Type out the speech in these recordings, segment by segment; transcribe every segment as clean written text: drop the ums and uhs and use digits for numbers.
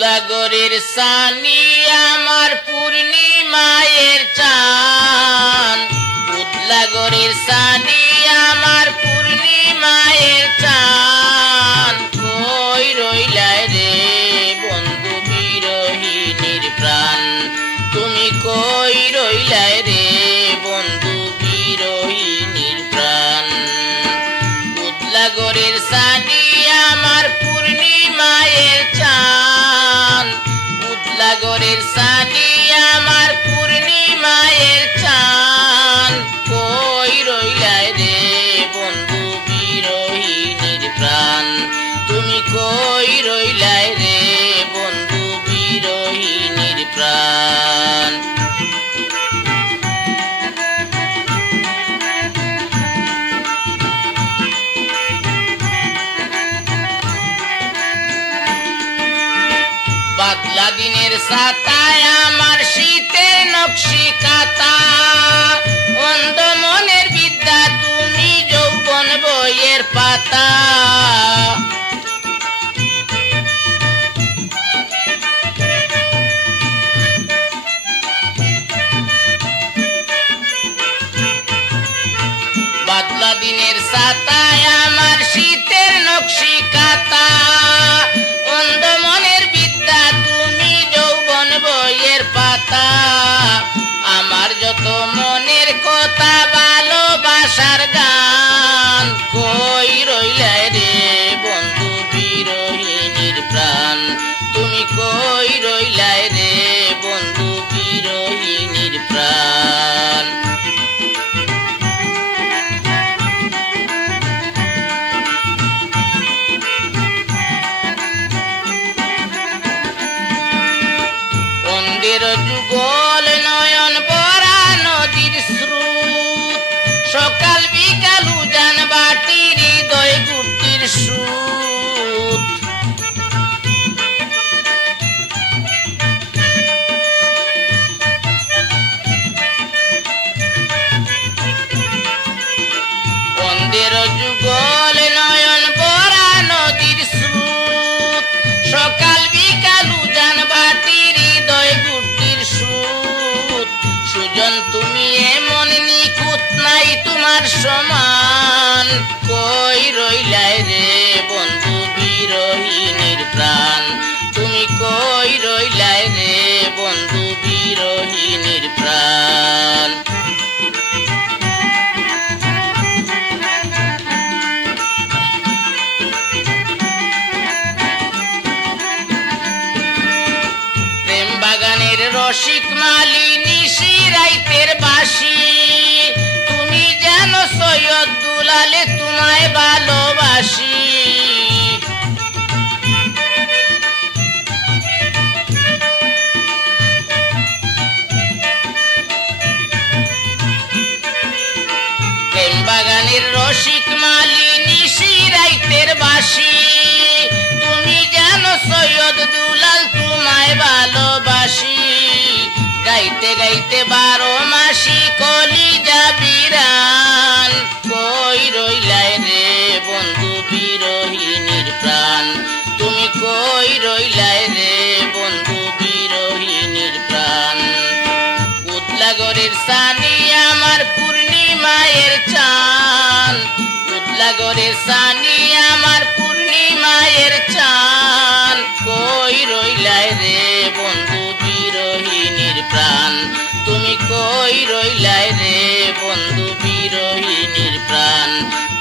উদলাগরের সানি আমার পূর্ণিমায়ের চান, উদলাগরের সানি আমার পূর্ণিমায়ের চান। কই রইলাই রে বন্ধু বিরহিনীর প্রাণ, তুমি কই রইলাই রে বন্ধু বিরহিনীর প্রাণ। উদলাগরের সানি আমার পূর্ণিমায়ের চান, উদলাগরের সানি আমার পূর্ণিমায়ের চান। কই রইলাই রে বন্ধু বিরহিনীর প্রাণ, তুমি কই রইলাই রে বন্ধু বিরহিনীর প্রাণ। বাদলা দিনের ছাতায় আমার শীতের নকশি কাতা, অন্ধ মনের বিদ্যা তুমি যৌবন বইয়ের পাতা। বাদলা দিনের ছাতায় আমার শীতের নকশি কাতা, অন্ধ মনের বিদ্যা তুমি যৌবন বইয়ের পাতা। আমার যত মনের কথা ভালোবাসার গান, কই রইলাই রে বন্ধু বিরহিনীর প্রাণ, তুমি কই রইলাই রে বন্ধু বিরহিনীর প্রাণ। যুগল নয়ন বরা নদীর স্রোত, সকাল বিকাল উজান বাটি হৃদয় গুটির সুত। অন্ধের যুগল নয়ন বরা নদীর স্রোত, সকাল বিকাল উজান বাটি হৃদয় গুটির সুত। সুজন তুমি এমন নিখুঁত নাই তোমার সমান, কই রইলাই রে বন্ধু বিরহিনীর প্রাণ, তুমি কই রইলাই রে বন্ধু বিরহিনীর প্রাণ। রসিক মালিনী শিরাইতের বাসি, তুমি জানো সৈয়দ দুলালে তোমায় ভালোবাসি। প্রেম বাগানের রসিক মালিনী শিরাইতের বাসি, তুমি জানো সৈয়দ দুলাল তোমায় ভালোবাসি। গাইতে গাইতে 12 মাসি কলিজা বিরান, কই রইলাই রে বন্ধু বিরহিনীর প্রাণ, তুমি কই রইলাই রে বন্ধু বিরহিনীর প্রাণ। উদলাগরের সানি আমার পূর্ণিমায়ের চান, উদলাগরের সানি আমার পূর্ণিমায়ের চান। কই রইলাই রে বন্ধু বিরহিনীর প্রাণ, তুমি কই রইলাই রে বন্ধু বিরহিনীর প্রাণ,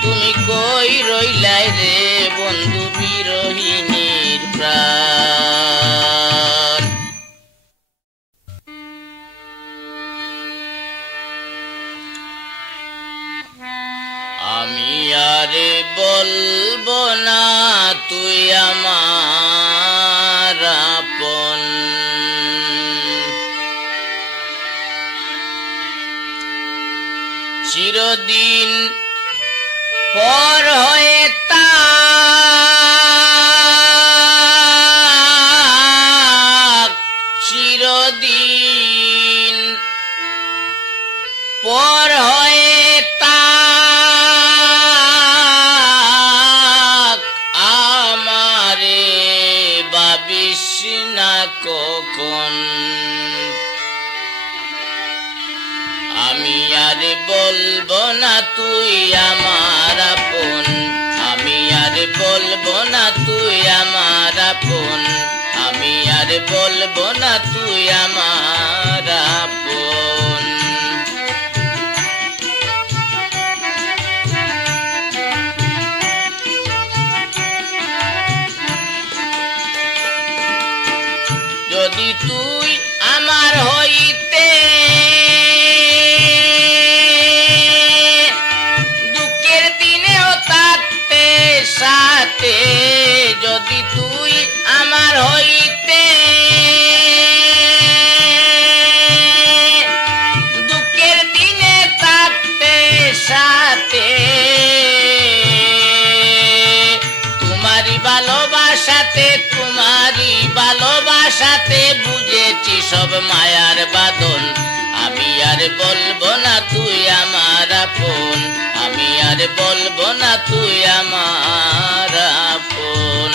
তুমি কই রইলাই রে বন্ধু বিরহিনীর প্রাণ। আমি আরে বলবো না তুই আমার আপন, চিরদিন পর হয়ে তাক, চিরদিন পর হয়ে তাক, আমারে ভাবিস তুই আমার আপন, আমি আর বলবো না তুই আমার আপন, আমি আর বলবো না তুই আমার আপন। যদি তুই আমার হইতে দুঃখের দিনেও থাকতে সাথে, যদি তুই আমার হইতে দুঃখের দিনে থাকতে সাথে, তোমারই ভালোবাসাতে বুঝেছি সব মায়ার বাঁধন, আমি আর বলবো না তুই আমার আপন, আমি আর বলবো না তুই আমার আপন।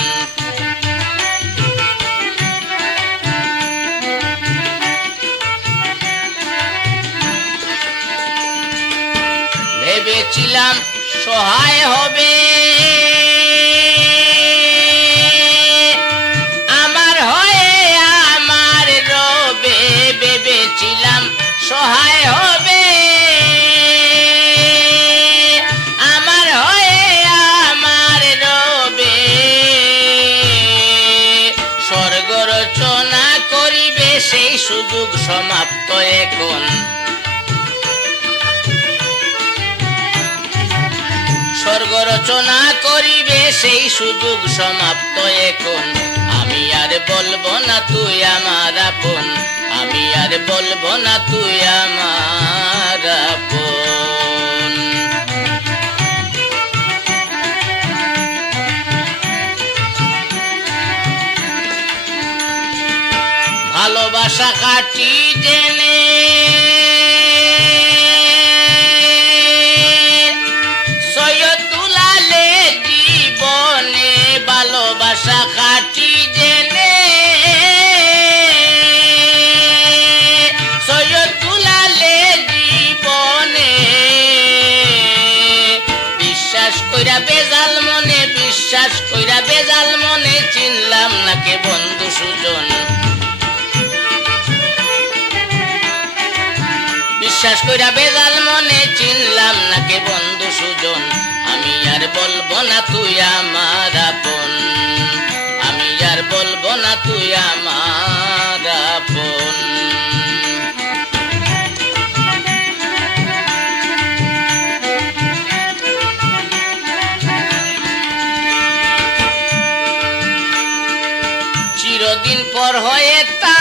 ভেবেছিলাম সহায় হবে আমার হয়ে আমার রবে, ভেবেছিলাম সহায় হবে আমার হয়ে আমার রবে, স্বর্গ রচনা করিবে সেই সুযোগ সমাপ্ত এখন, স্বর্গ রচনা করিবে সেই সুযোগ সমাপ্ত এখন, আমি আর বলবো না তুই আমার আপন, আমি আর বলবো না তুই আমার আপন। ভালোবাসা কাটি জেনে সৈয়দুলালে জীবনে, ভালোবাসা কাটি জেনে সৈয়দুলালে জীবনে, বিশ্বাস কইরা বেজাল মনে, বিশ্বাস কইরা বেজাল মনে চিনলাম নাকে বন্ধু সুজন, বিশ্বাস কইরা বেজাল মনে চিনলাম নাকে বন্ধু সুজন, আমি আর বলবো না তুই আমার আপন, আমি আর বলবো না তুই আমার আপন। চিরদিন পর হয়ে তা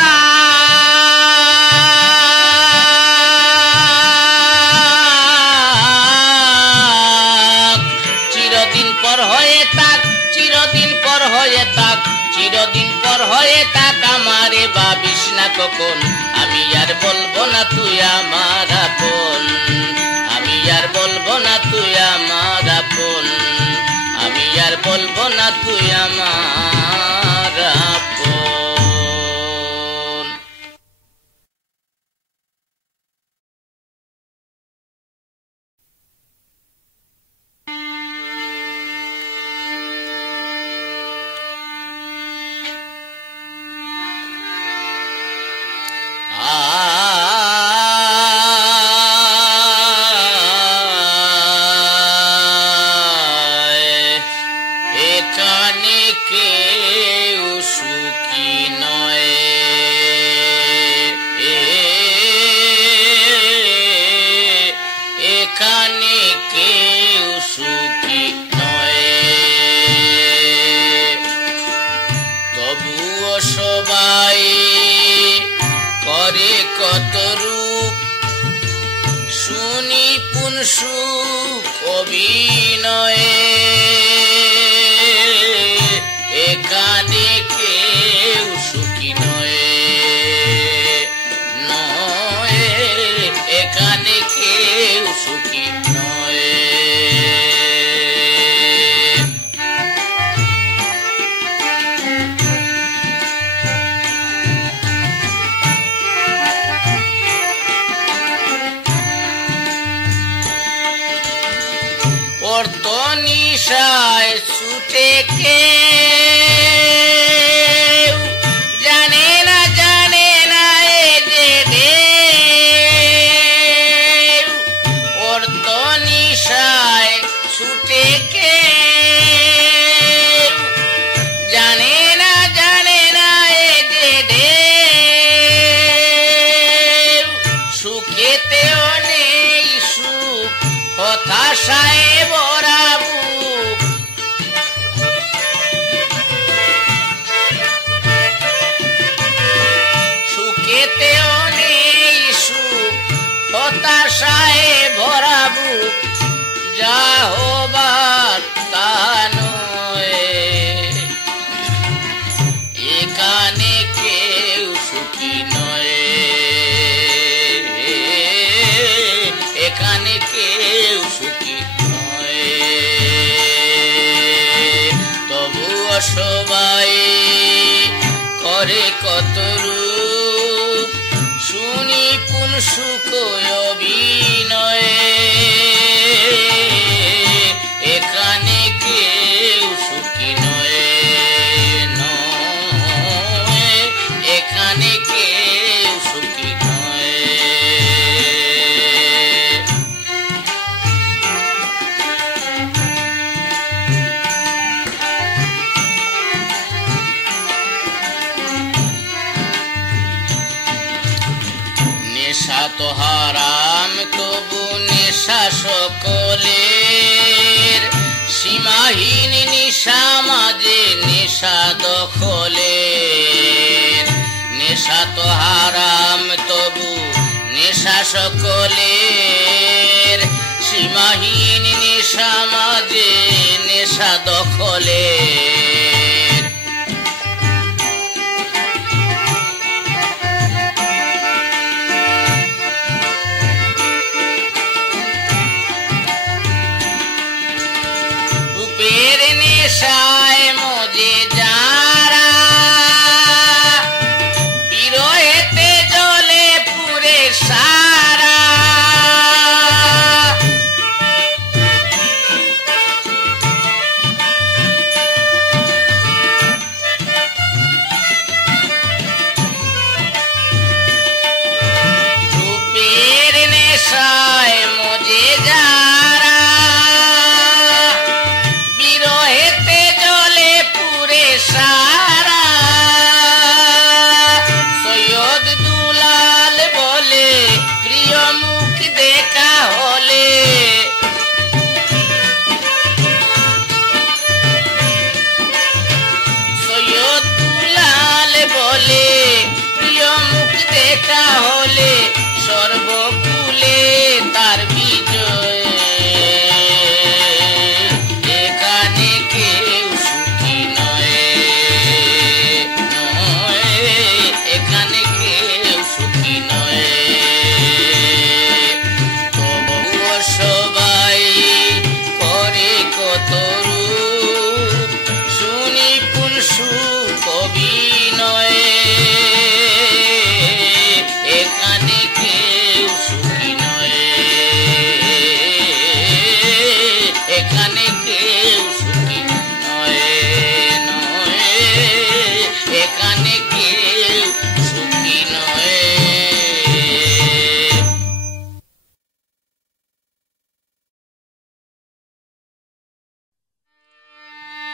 চিরদিন পর হয়ে থাক, চিরদিন পর হয়ে থাক, চিরদিন পর হয়ে থাক, আমারে ভাবিস না কখন, আমি আর বলবো না তুই আমার আপন, আমি আর বলবো না তুই আমার আপন, আমি আর বলবো না তুই আমার আপন। এখানে কেউ সুখী নয়, এখানে কেউ সুখী নয়, তবুও সবাই করে কত রূপ, শুনি পুন সুখ অভিনয়ে, এখানে কেউ সুখী নয়, নয় এখানে কেউ সুখী নয়। কে জানে না এ যে ঢেউ ওর তো নিশায় ছুটে কে জানে না এ যে ঢেউ সুখেতেও নেই সুখ হতাশায় ভরা বুক সুখেতেও নেই সুখ হতাশায় ভরা বুক যা হবার তা নয় এখানে কেউ সুখী নয় এখানে কেউ সুখী নয় তবুও সবাই করে কত রূপ শুনি কোন সুখ অভিনয় এখানে কেউ সুখী নয় এখানে কেউ সুখী নয় নেশা তো হারাম তবু নেশা সকলের সীমাহীন নেশা মাঝে নেশা দখলের নেশা তো হারাম তবু নেশা সকলের সীমাহীন নেশা মাঝে নেশা দখলের রূপের নেশায় মজে যারা বিরহেতে জ্বলে পুরে সারা রূপের নেশায় মজে যারা বিরহেতে জ্বলে পুরে সারা সৈয়দ দুলাল বলে প্রিয় মুখ দেখা হলে সৈয়দ দুলাল বলে প্রিয় মুখ দেখা হলে সর্বকুলে তার বিজয় এখানে কেউ সুখী নয় এখানে কেউ সুখী নয় তবুও সবাই করে কত রূপ শুনি কোন সুখ অভিনয় এখানে কেউ সুখী নয় এখানে কেউ সুখী নয় এখানে কেউ সুখী নয়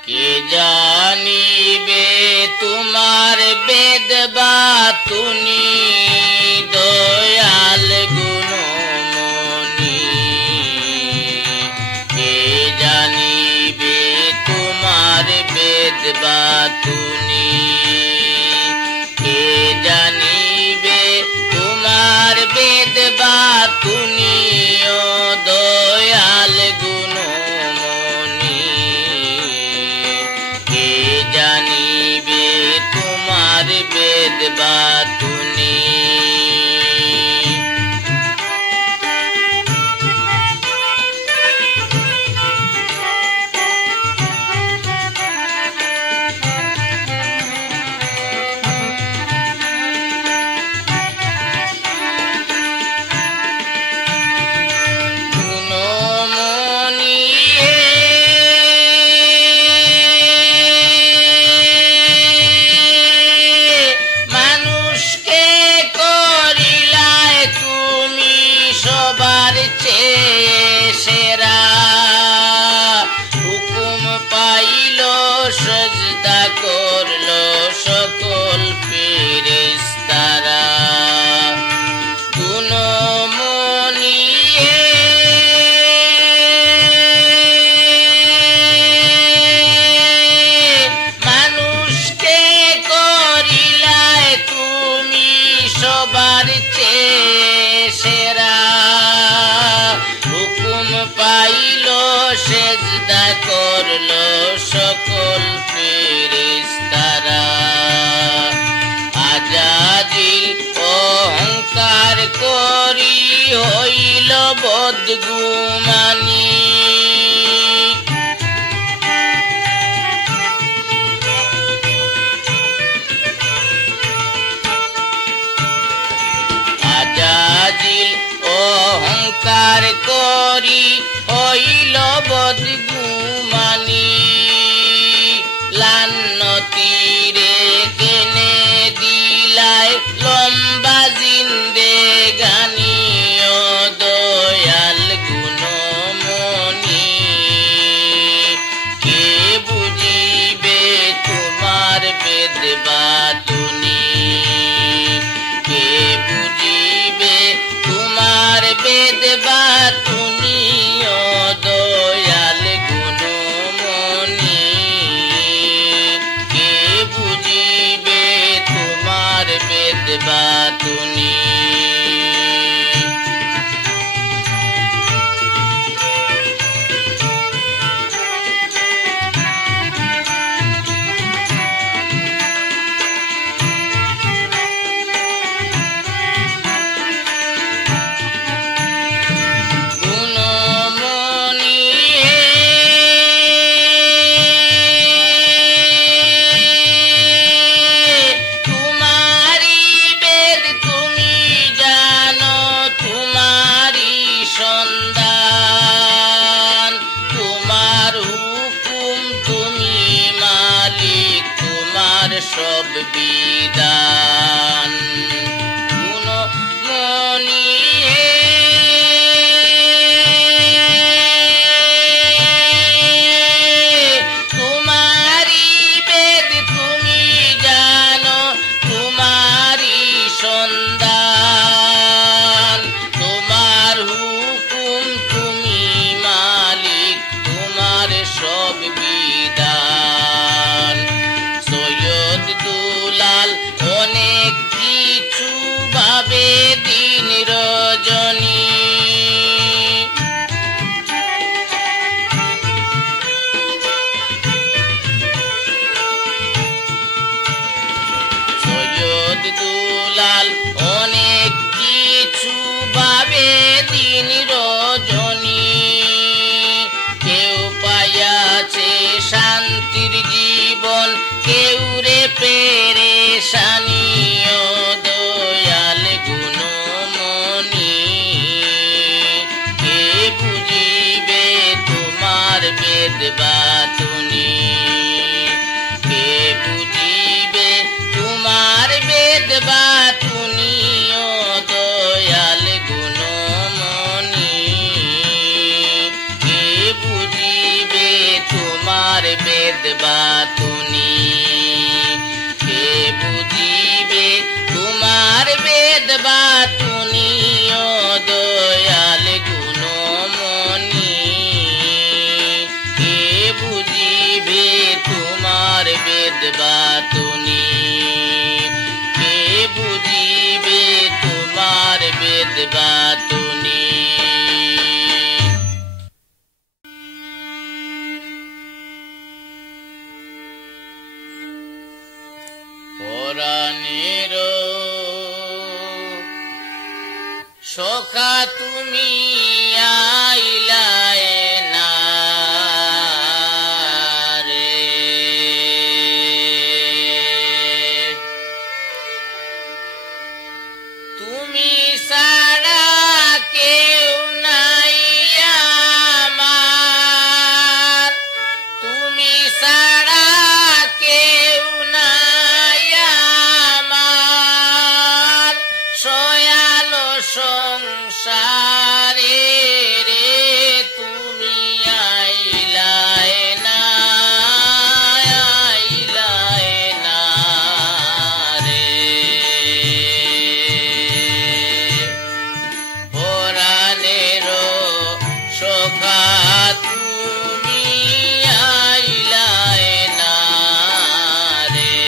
কে জানিবে তোমার বেদ বাতুনি দয়াল গুণমণি কে জানিবে তোমার বেদ বাতুনি কে জানিবে তোমার বেদ বাতুনি ও দয়াল গুণমণি কে জানিবে তোমার বেদ বাতুনি সেজদা করলো সকল ফেরেশতারা। আজাজিল অহংকার করি হইল বদগুমানি। আজাজিল অহংকার করি হইল বদগুমানি। লান্নতিরে কেনে দিলায় লম্বা জিন্দেগানি। ও দয়াল গুণমণি, কে বুঝিবে তোমার বেদ বাতুনি? কে বুঝিবে তোমার বেদ বাতুনি? ও দয়াল গুণমণি, কে বুঝিবে তোমার বেদ বাতুনি? সব বিধান গুণমণি হে, তোমারি বেদ তুমি জানো, তোমারি সন্ধান। তোমার হুকুম তুমি মালিক, তোমার সব বিধান। সৈয়দ দুলাল অনেক কিছু ভাবে দিন রজনী। সৈয়দ দুলাল অনেক কিছু ভাবে দিন রজনী। কেউ পাইয়াছে শান্তির জীবন, কেউ রে পেরেশানি। ও দয়াল গুণমণি, কে বুঝিবে তোমার বেদ বাতুনি? কে বুঝিবে তোমার বেদ বাতুনি? ও দয়াল গুণমণি, কে বুঝিবে তোমার বেদ বাতুনি? কে বুঝিবে তোমার বেদ বাতুনি? ও দয়াল গুণমণি, কে বুঝিবে তোমার বেদ বাতুনি? কে বুঝিবে তোমার বেদ বাতুনি? পরাণের সখা তুমি আইলায় না রে, তুমি ছাড়া কেউ নাই আমার, তুমি ছাড়া কেউ নাই আমার। সয়ালো সংসারে রে, তুমি আইলায় না, আইলায় না রে। পরাণের সখা তুমি আইলায় না রে।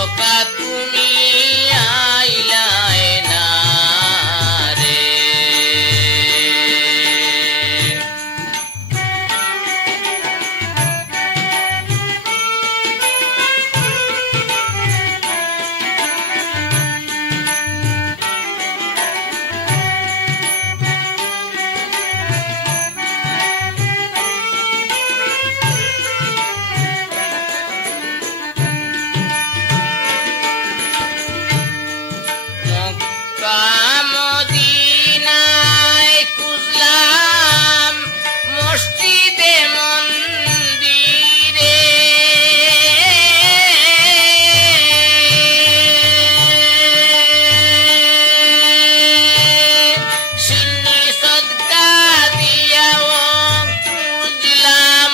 সখা তুমি আইলাই না রে। মদিনায় খুঁজলাম মসজিদে মন্দিরে, সিন্নি সদকা দিয়াও খুঁজলাম,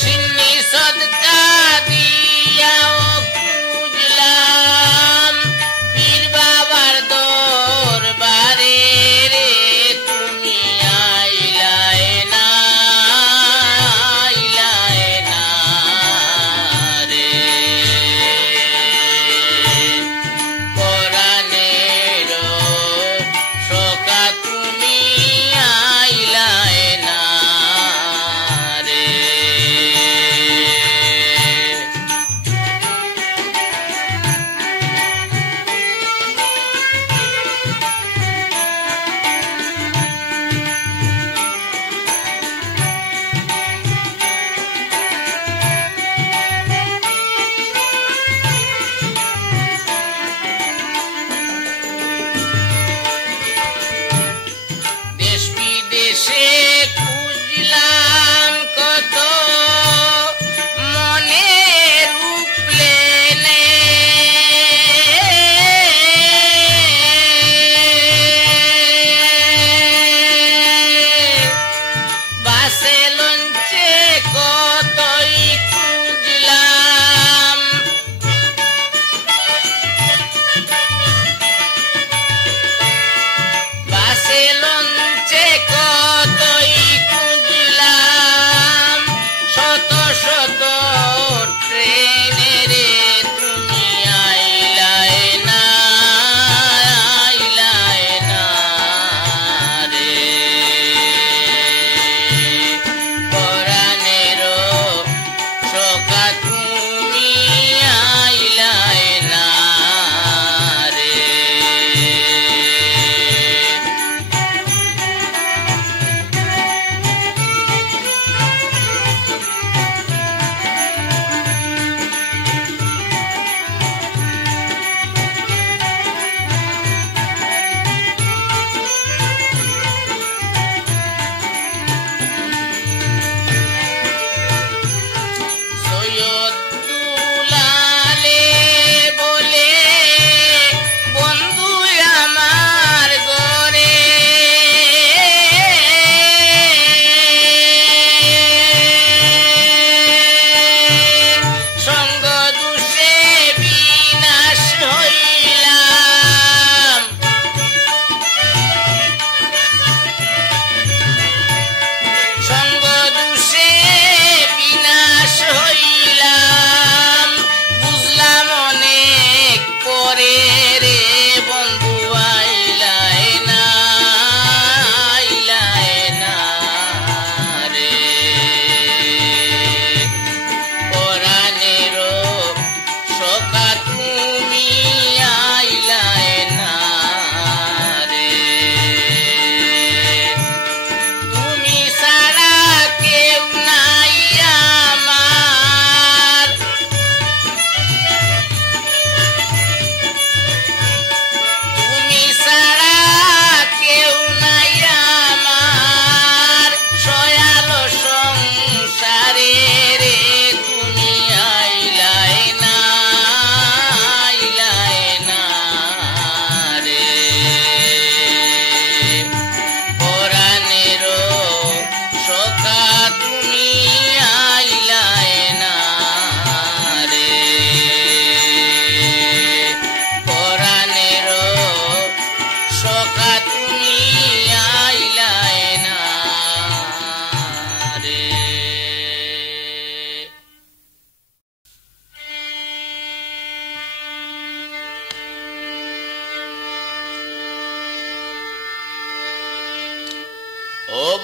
সিন্নি সদকা দিয়াও খুঁজলাম, পীর বাবার দরবারে রে তুমি আইলাই না, আইলাই না রে। পরাণের সখা তুমি আইলাই না রে। দেশ বিদেশে খুঁজলাম কত মনের উপলেনে, বাসে লঞ্চে কতই খুঁজলাম, বাসে লঞ্চে কতই খুঁজলাম, শত শত ট্রেনে রে তুমি আইলাই না, আইলাই না রে। পরাণের সখা তুমি আইলাই না রে।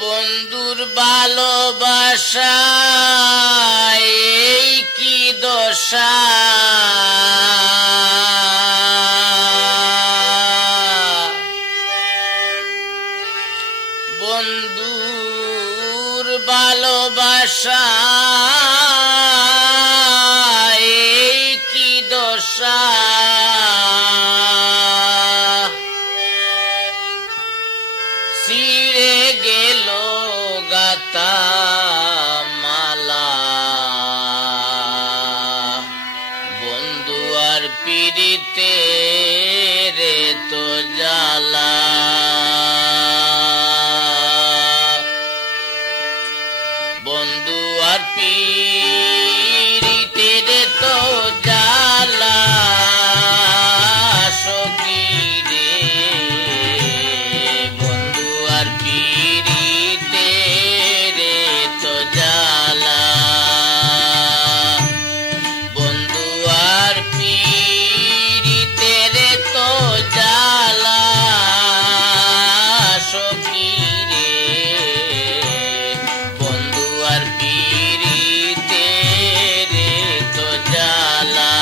বন্ধুর ভালোবাসা এই কি দশা, বন্ধুর ভালোবাসা এই কি দশা, ছিঁড়ে গেল গাতা মালা, বন্ধু আর পিড়িতে রে তো জ্বালা, বন্ধু আর পিড়িতে রে তো জ্বালা, সখী রে বন্ধু আর পিড়িতে রে তো জ্বালা, বন্ধু আর পিড়িতে রে তো জ্বালা, সখী রে বন্ধু আর পিড়িতে রে তো জ্বালা।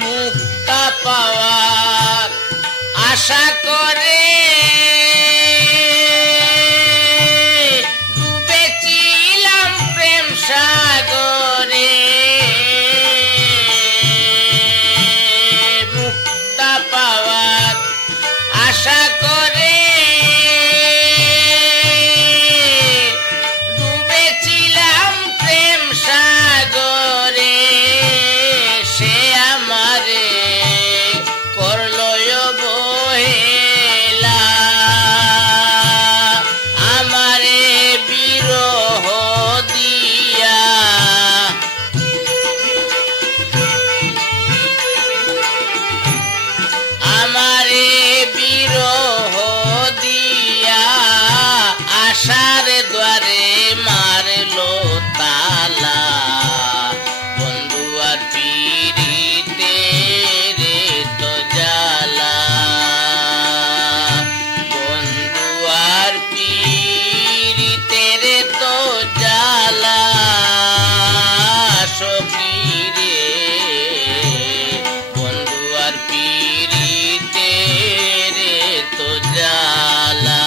মুক্তা পাওয়ার আশা করে ডুবেছিলাম প্রেম সাগরে, মুক্তা পাওয়ার আশা করে ডুবেছিলাম প্রেম সাগরে, সে আমারে করলো অবহেলা, আমারে বিরহ দিয়া, আমারে বিরহ দিয়া, আশার দ্বারে মারলো তালা, বন্ধু আর পিড়িতে রে তো জ্বালা, বন্ধু আর পিড়িতে রে তো জ্বালা, সখী রে বন্ধু আর পিড়িতে রে তো জ্বালা।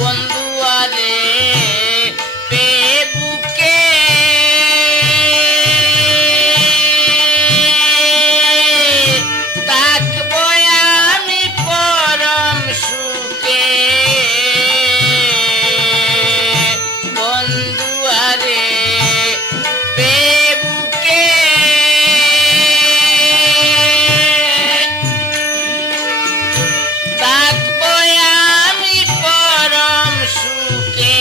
বন্ধু আরে পেয়ে বুকে থাকবো আমি পরম সুখে, বন্ধু আরে পেয়ে বুকে থাকবো আমি পরম সুখে,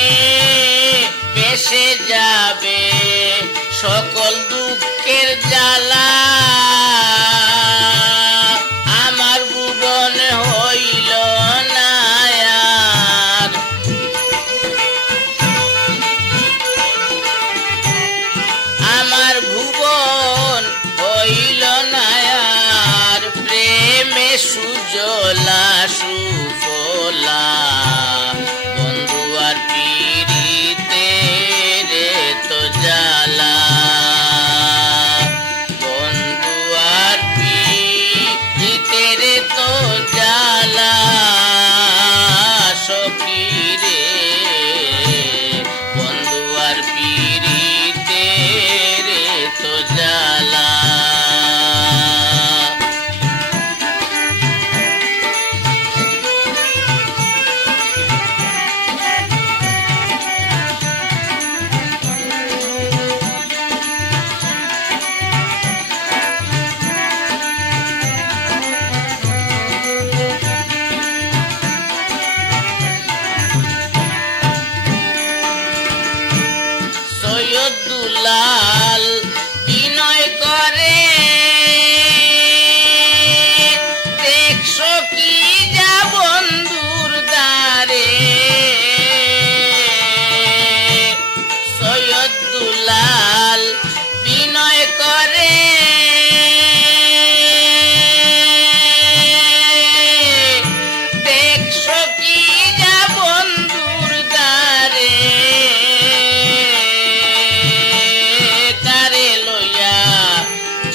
বেসে যাবে সকল দুঃখের জ্বালা, আমার ভুবন হইল না আর, আমার ভুবন হইল না আর, প্রেমে সুজলা সুফলা, বন্ধু আর পিড়িতে রে তো জ্বালা, বন্ধু আর পিড়িতে রে তো জ্বালা, সখী রে বন্ধু আর পিড়িতে রে তো জ্বালা। সখী যা বন্ধুর দ্বারে সৈয়দ দুলাল বিনয় করে দেখ সখী যা বন্ধুর দ্বারে কারে লইয়া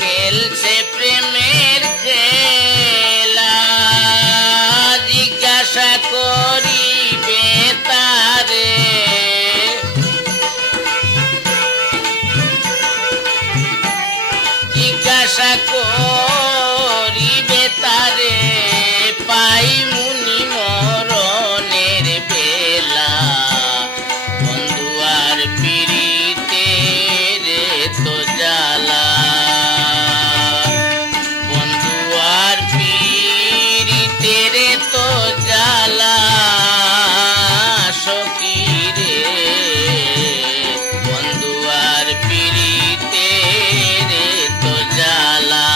খেলছে প্রেমের খেলা জিজ্ঞাসা করিবে তারে জিজ্ঞাসা করিবে তারে পাই মুনি মরণের বেলা বন্ধু আর পিরিতে রে তো জ্বালা বন্ধু আর পিরিতে রে তো জ্বালা সখী রে বন্ধু আর পিরিতে রে তো জ্বালা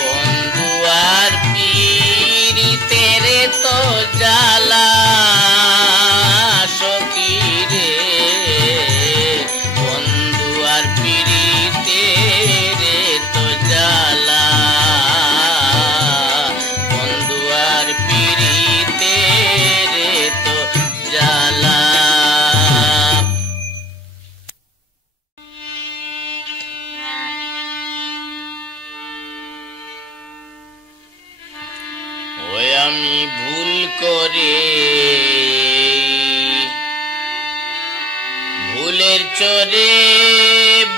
বন্ধু আর পিরিতে রে তো জ্বালা সখী রে বন্ধু আর পিরিতে রে তো জ্বালা বন্ধু আর পিরিতে রে তো জ্বালা ওই আমি ভুল করে ভুলের চরে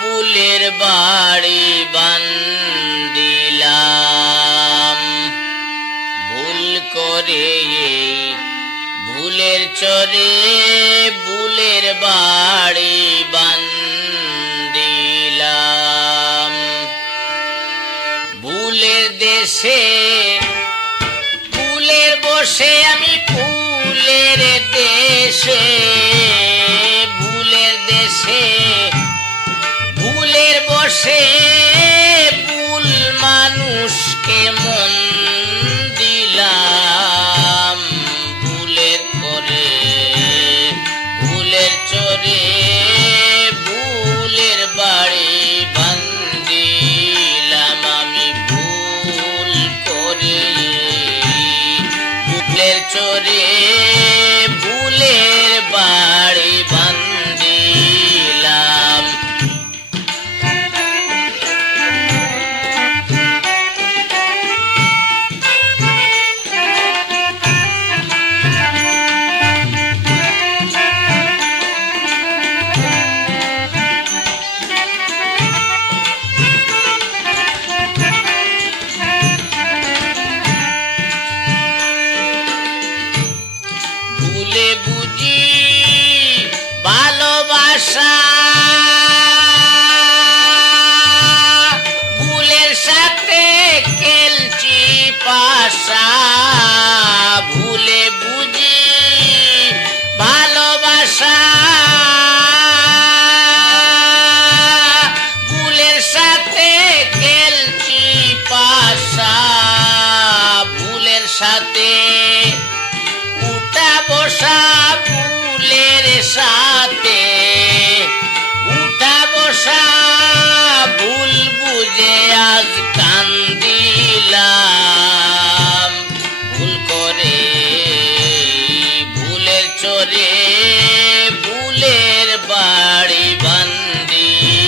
বুলের বাড়ি বান্দিলাম ভুল করে ভুলের চরে বুলের বাড়ি বান্দিলাম ভুলের দেশে ফুলের বসে আমি ফুলের দেশে ভুলের দেশে ভুলের বসে ভুল মানুষকে মন দিলাম ভুলের করে ভুলের চরে ভুলের বাড়ি বান্দিলাম আমি ভুল করে ভুলের চরে ভুলের বাড়ি বান্দিলাম ভুলে বুঝি ভালোবাসা ভুলের সাথে খেলছি পাশা ভুলে বুঝি ভালোবাসা ভুলের সাথে খেলছি পাশা ভুলের সাথে উঠা বসা ভুলের সাথে উঠা বসা ভুল বুঝে আজ কান্দিলাম ভুল করে ভুলের চরে ভুলের বাড়ি বান্দিলাম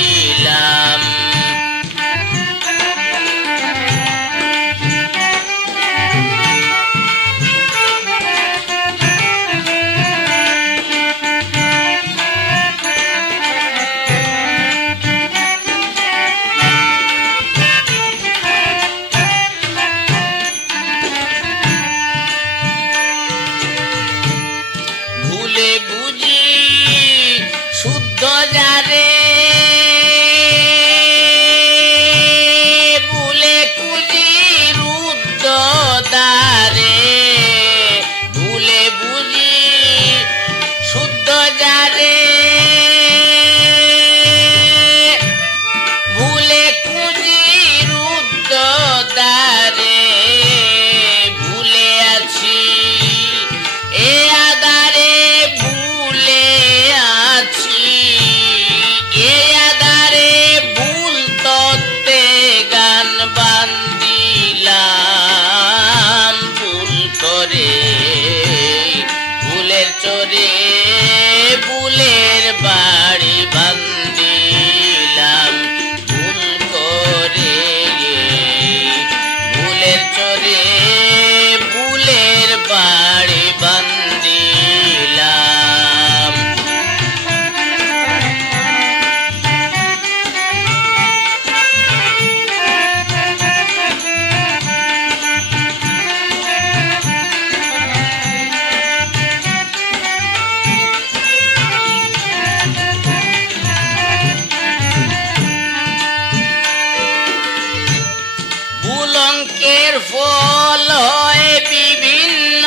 ফল হয় বিভিন্ন,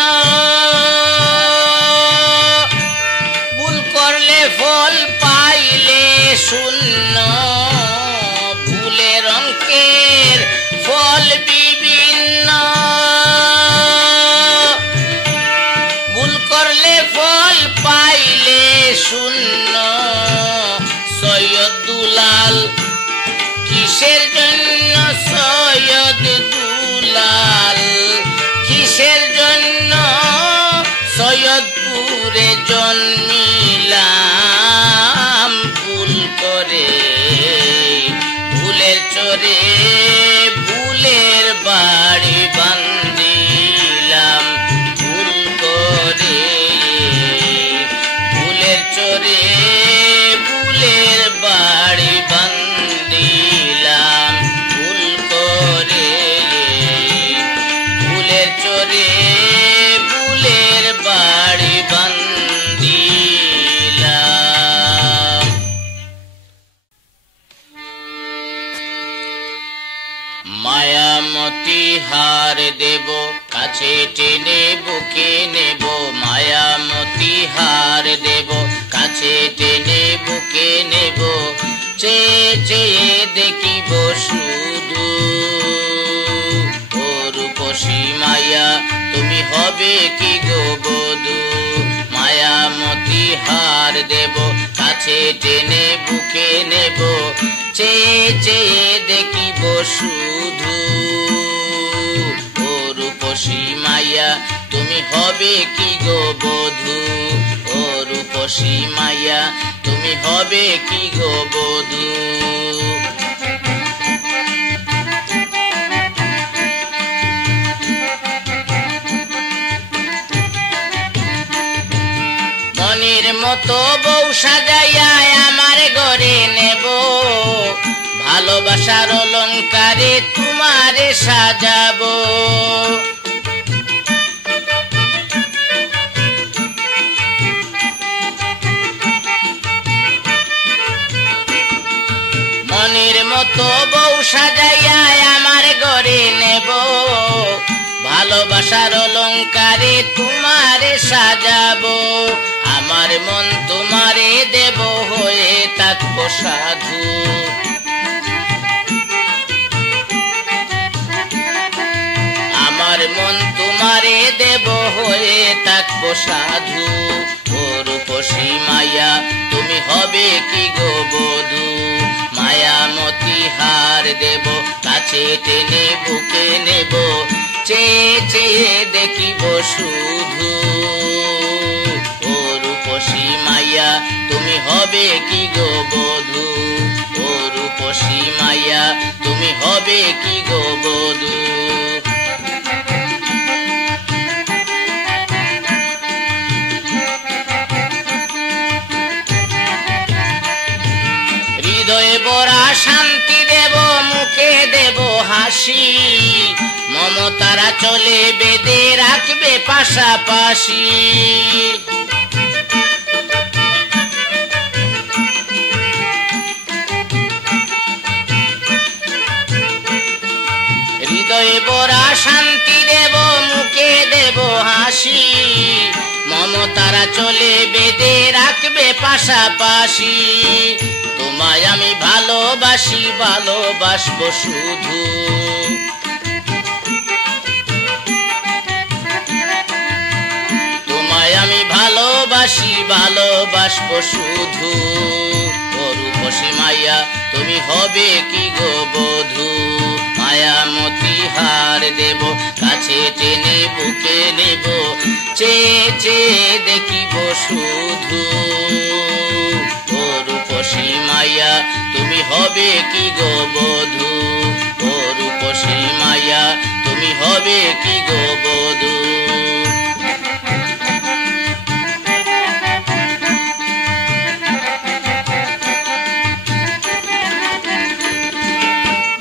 ভুল করলে ফল পাইলে শূন্য, ভুলের অঙ্কের ফল বিভিন্ন, ভুল করলে ফল পাইলে শূন্য। সৈয়দ দুলাল কিসের জন্য, সৈয়দ দুলাল কিসের জন্য সৈয়দপুরে জন্মিলাম, ভুল করে ভুলের চরে ভুলের বাড়ি বান্ধিলাম, ভুল করে ভুলের চরে ভুলের বাড়ি বান্ধিলাম, ভুল করে ভুলের চরে ভুলের বাড়ি বান্ধিলাম। মায়ামতি হার দেব কাছে টেনে বুকে নেব, মায়ামতি হার দেব কাছে টেনে বুকে নেব, চেয়ে চেয়ে দেখিব শুধু ও রূপসী মায়া তুমি হবে কি গো বধূ। মায়ামতি হার দেব কাছে টেনে বুকে নেব, চেয়ে চেয়ে দেখিব শুধু ও রূপসী মায়া তুমি হবে কি গো বধূ, ও রূপসী মায়া তুমি হবে কি গো বধূ। মনের মতো বউ সাজাইয়া আমার ঘরে নেব, ভালোবাসার অলংকারে তোমারে সাজাবো। মনের মতো বউ সাজাইয়া আমার ঘরে নেব, ভালোবাসার অলংকারে তোমারে সাজাবো। আমার মন তোমারে দেব হয়ে থাকবো সাধু, আমার মন তোমারে দেব হয়ে থাকবো সাধু, ও রূপসী মায়া তুমি হবে কি গো বধূ। মায়ামতি হার দেব কাছে টেনে বুকে নেব, চেয়ে চেয়ে দেখিব শুধু ও রূপসী মায়া তুমি হবে কি গো বধূ, ও রূপসী মায়া তুমি হবে কি গো বধূ। হৃদয়ে বড়া শান্তি দেব মুখে দেব হাসি, মমতারা চলে বেঁধে রাখবে পাশাপাশি। হৃদয়ে বড়া শান্তি দেব মুখে দেব হাসি, মমতারা চলে বেঁধে রাখবে পাশাপাশি। তোমায় আমি ভালোবাসি ভালোবাসবো শুধু, তোমায় আমি ভালোবাসি ভালোবাসবো শুধু, ও রূপসী মায়া তুমি হবে কি গো বধূ। মায়ামতি হার দেব কাছে টেনে বুকে নেব, চেয়ে চেয়ে দেখিব শুধু ও রূপসী মায়া তুমি হবে কি গো বধূ, ও রূপসী মায়া তুমি হবে কি গো বধূ।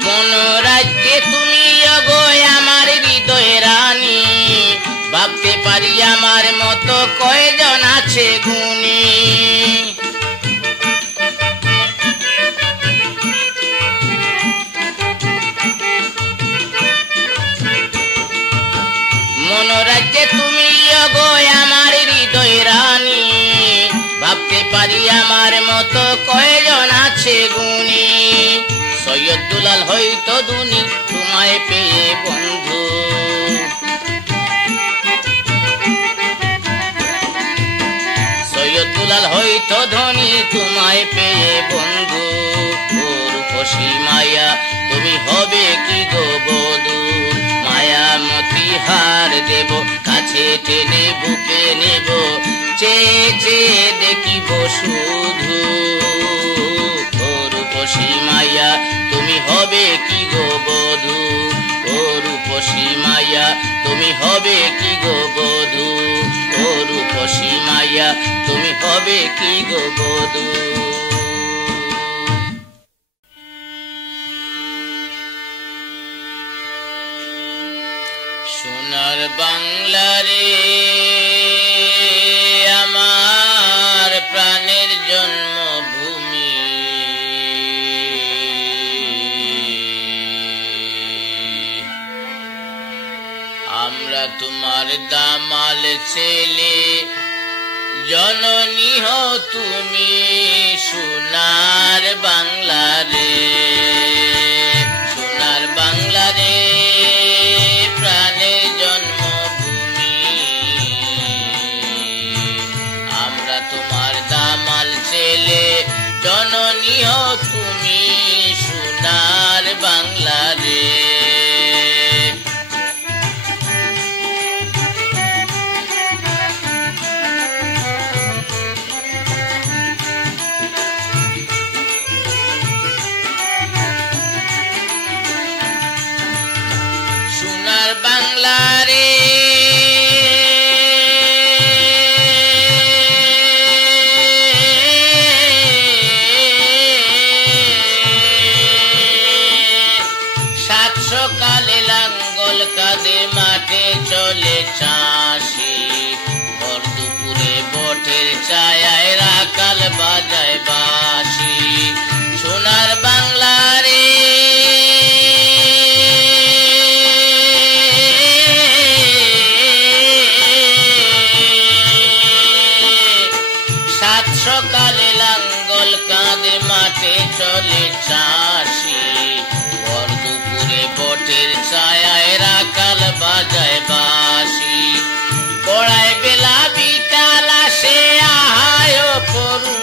মনোরাজ্যে তুমি অগো আমার হৃদয় রানী, ভাবতে পারি আমার মতো কয়জন আছে গুণী। মনোরাজ্যে তুমি গো আমার হৃদয় রানী, ভাবতে পারি আমার মতো কয়জন আছে গুণী। সৈয়দ দুলাল হয়তো দুনি তোমায় পেয়ে বন্ধু, সৈয়দ দুলাল হয়তো ধনী তোমায় পেয়ে বন্ধু। রূপসী মায়া তুমি হবে কি গো বধূ, মায়ামতি হার দেব কাছে টেনে বুকে নেব, চেয়ে চেয়ে দেখিব শুধু। রূপসী মায়া তুমি হবে কি গো বধূ, ও রূপসী মায়া তুমি হবে কি গো বধূ, ও রূপসী মায়া তুমি হবে কি গো বধূ। সোনার বাংলা রে আমার প্রাণের জন্মভূমি, আমরা তোমার দামাল ছেলে, জননী হও তুমি সোনার বাংলা রে। সোনার বাংলা রে প্রাণের জন্মভূমি, আমরা তোমার দামাল ছেলে, জননী হও তুমি সোনার বাংলা রে। বাংলা রে সাত সকালে লাঙ্গল কাঁধে মাঠে চলে চাষি, ভর দুপুরে বটের ছায়ায় রাখাল বাজায় বাঁশি। সোনার বাংলা রে সকালে লাঙ্গল কাঁধে মাঠে চলে চাষি, ভর দুপুরে বটের ছায়ায় রাখাল বাজায় বাঁশি। পড়ায় বেলা বিকাল আসে আহায় পরু,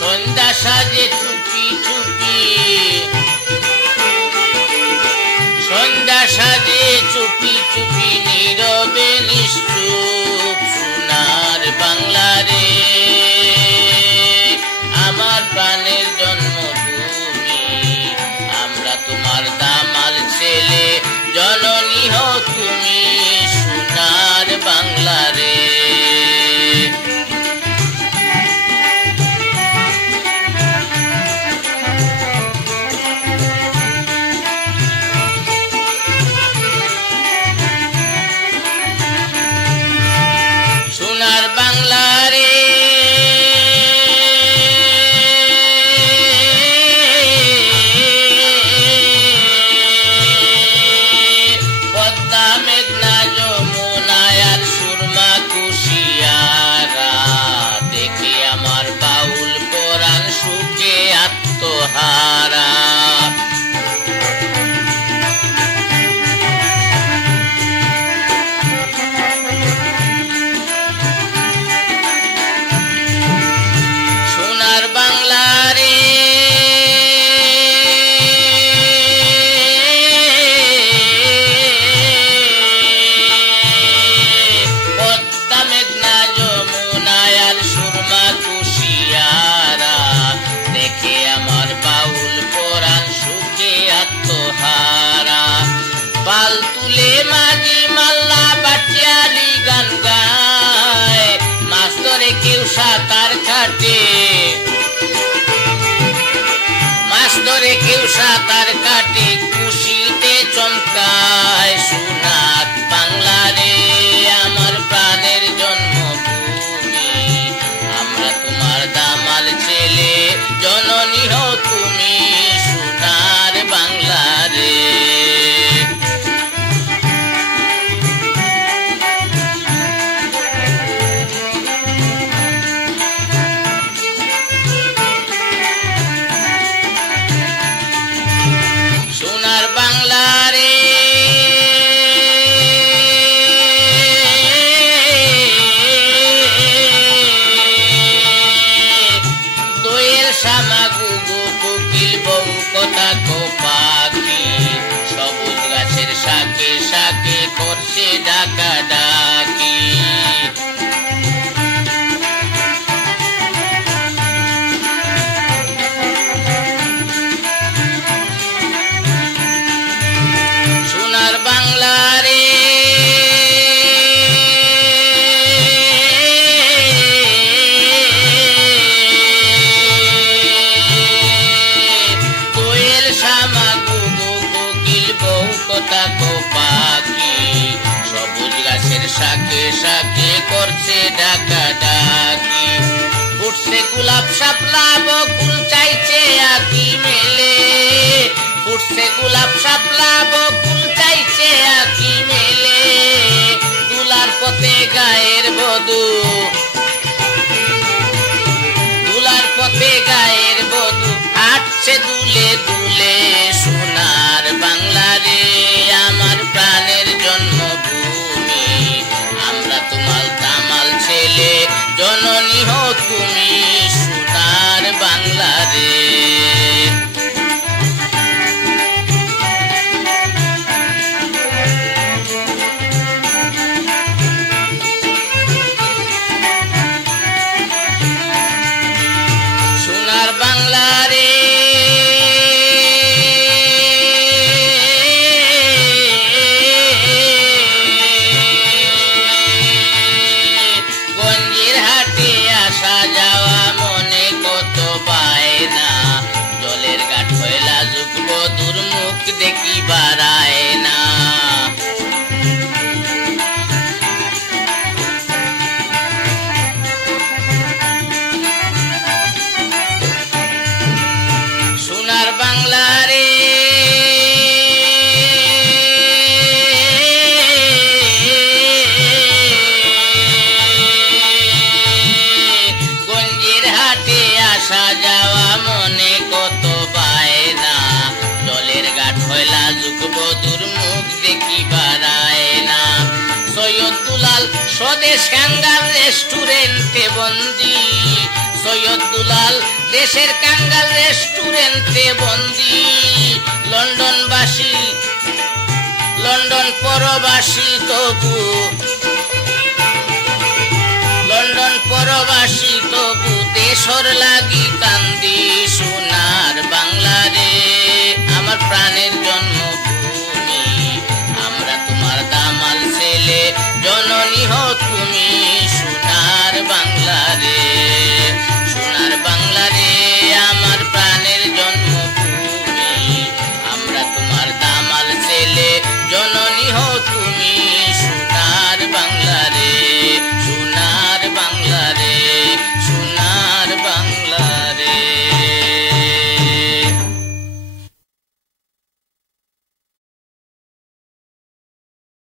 সন্ধ্যা সাজে চুপি চুপি, সন্ধ্যা সাজে চুপি চুপি নীরবে নিশ্চুপ। সোনার বাংলা রে আমার প্রাণের জন্মভূমি, আমরা তোমার দামাল ছেলে, জননী হও তুমি সোনার বাংলা রে। সোনার বাংলা রে পদ্মা মেঘনা যমুনায় আর সুরমা কুশিয়ারা, দেখে আমার বাউল পরাণ সুখে আত্মহারা। সোনার বাংলা রে পদ্মা মেঘনা যমুনায় আর সুরমা কুশিয়ারা, দেখে আমার বাউল পরাণ সুখে আত্মহারা। পাল তুলে মাঝি মাল্লা বাটিয়ালি গান গায়, মাছ ধরে কেউ সাঁতার কাটে, মাছ ধরে কেউ সাঁতার কাটে, খুশিতে চমকায়। সোনার বাংলা রে আমার প্রাণের জন্মভূমি, আমরা তোমার দামাল ছেলে, জননী হও তুমি সোনার বাংলা রে। শাকে শাকে করছে ডাকা ডাকি। সোনার বাংলা রে কোয়েল শামা গুগু কোকিল বউ কথা পাখি সবুজ গাছের শাকে শাকে করছে ডাকা ডাকি। ফুটছে গোলাপ শাপলা বকুল চাইছে আঁকি মেলে, ফুটছে গোলাপ শাপলা বকুল চাইছে আঁকি মেলে। দুলার পথে গায়ের বধূ, দুলার পথে গায়ের বধূ হাঁটছে দুলে দুলে। সোনার বাংলা রে আমার প্রাণের জন্মভূমি, আমরা তোমার তামাল ছেলে জননী হো তুমি সোনার বাংলা রে। সোনার বাংলা রে গঞ্জের হাটে আসা যাওয়া মনে কত বায়না, জলের ঘাট হইলা যুগব দুর্মুখ দেখি বাড়ায় না। সোনার বাংলা রে গঞ্জের হাটে আসা যাওয়া মনে কত বায়না, জলের ঘাট হইলা যুগব দুর্মুখ দেখি বাড়ায় না। সৈয়দ দুলাল স্বদেশ কাঙ্গাল রেস্টুরেন্টে বন্দি, সৈয়দ দুলাল দেশের কাঙ্গাল রেস্টুরেন্টে বন্দি। লন্ডনবাসী লন্ডন পরবাসী তবু, লন্ডন পরবাসী তবু দেশর লাগি কান্দি। সোনার বাংলা রে আমার প্রাণের